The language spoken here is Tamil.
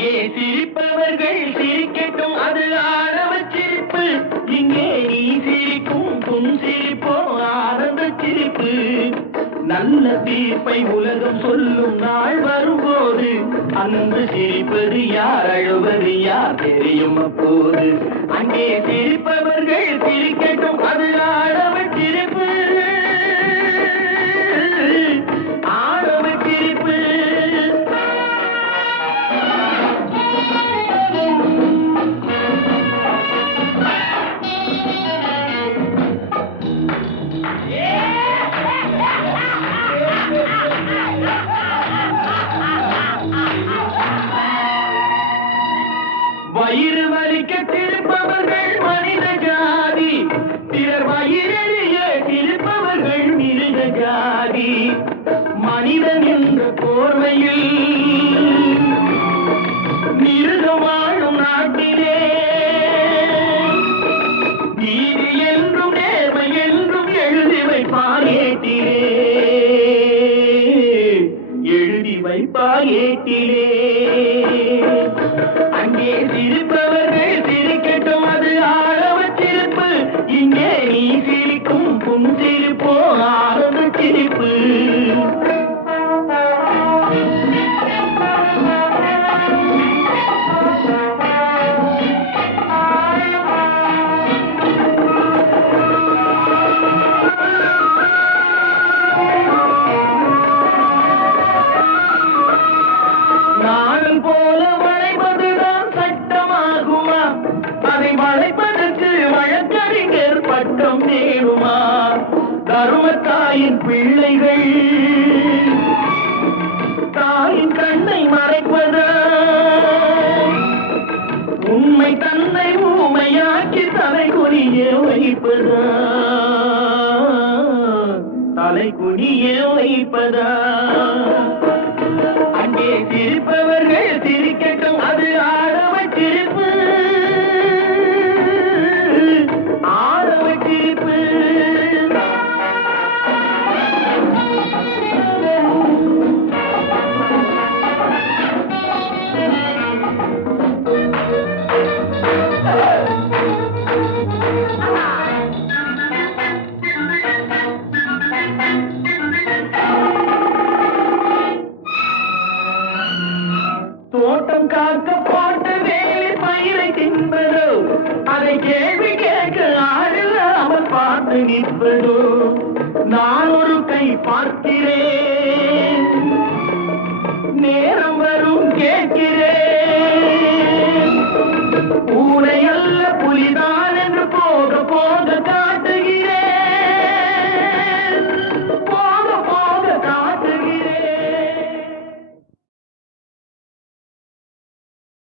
அங்கே சிரிப்பவர்கள் சிரிக்கட்டும், அது ஆணவ சிரிப்பு. இங்கே நீ சிரிக்கும் புன் சிரிப்போ ஆனந்த சிரிப்பு. நல்ல தீர்ப்பை உலகம் சொல்லும் நாள் வரும்போது அன்று சிரிப்பது யார், அழுவது யார் தெரியும் அப்போது. அங்கே சிரிப்பவர்கள் சிரிக்கட்டும், அது ஆணவ சிரிப்பு. ஆணவ சிரிப்பு. வயிறு வலிக்க திருப்பவர்கள் மனித ஜாதி, பிறர் வயிறறிய திருப்பவர்கள் மிருக ஜாதி. மனிதன் என்ற போர்வையில் மிருகம் வாழும் நாட்டிலே நீதி என்றும் நேர்மை என்றும் எழுதி வைப்பார் ஏட்டிலே, எழுதி வைப்பார் ஏட்டிலே. அங்கே சிரிப்பவர்கள் சிரிக்கட்டும், அது ஆழவ சிரிப்பு. இங்கே நீ சிரிக்கும் புன் சிரிப்போ ஆழவ சிரிப்பு. நானும் போல வளைவதுதான் சட்டமாகுமா? அதை வளைப்பதற்கு வழக்கறிஞர் பட்டம் வேணுமா? தர்மத்தாயின் பிள்ளைகள் தாயின் கண்ணை மறைப்பதா? உண்மை தன்னை ஊமையாக்கி தலைகுனிய வைப்பதா? தலைகுனிய வைப்பதா? அங்கே சிரிப்பவர்கள் சிரிக்கட்டும், அது ஆழவ சிரிப்பு. ஆழவ சிரிப்பு. தோட்டம் காக்க போட்ட வேலை பயிரை தின்பதோ, அதை கேள்வி கேட்க ஆள் இல்லாமல் பார்த்து நிற்பதோ.